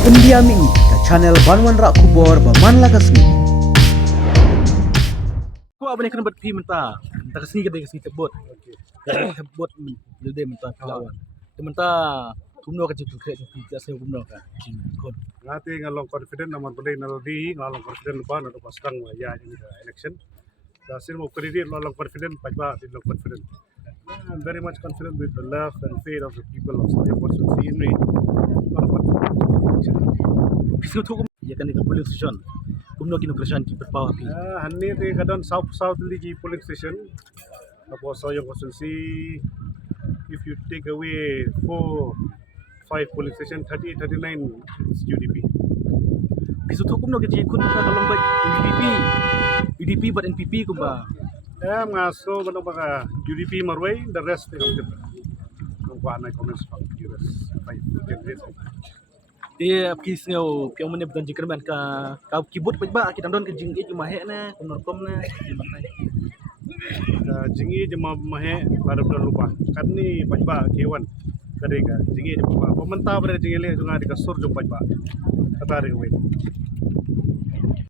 Pendiam ini ke channel Banwan Rak Kubor Baman Lakasmi. Ko abang kena buat pi mentah. Mentah kesini kita kesini tebot. Tebot lede mentah lawan. Mentah kumno ka jitu kre jitu saya kumno ka. Kon. Ngati ngalong confident naman pala nalodi ngalong confident ba na pasang ya ini election. Dasir mo kredit ngalong confident pajba di long confident. I'm very much confident with the love and faith of the people of Saya constituency in me. Kisah tu ya kan dekat police station. Kumno kino kerjaan ki berpawa pi. Hanni di kadang south ligi polling station. Tapos Saya constituency if you take away 5 polling station 39 it's UDP. Kisah tu kumno ke kun ka kalong ba UDP. UDP but NPP kumba. Ngaso mana baka UDP marway the rest they have different. Kung paano comments from US 5 days. Dia kis ngau piang mana bukan jingkerman ka kibut pajba kita don ke jingit jumahe na kumnorkom na di mana. Jingi jema mahe baru dah lupa. Kani pajba kewan kadega jingi jema pementah pada jingi le junga di kasur jom pajba. Kata re we.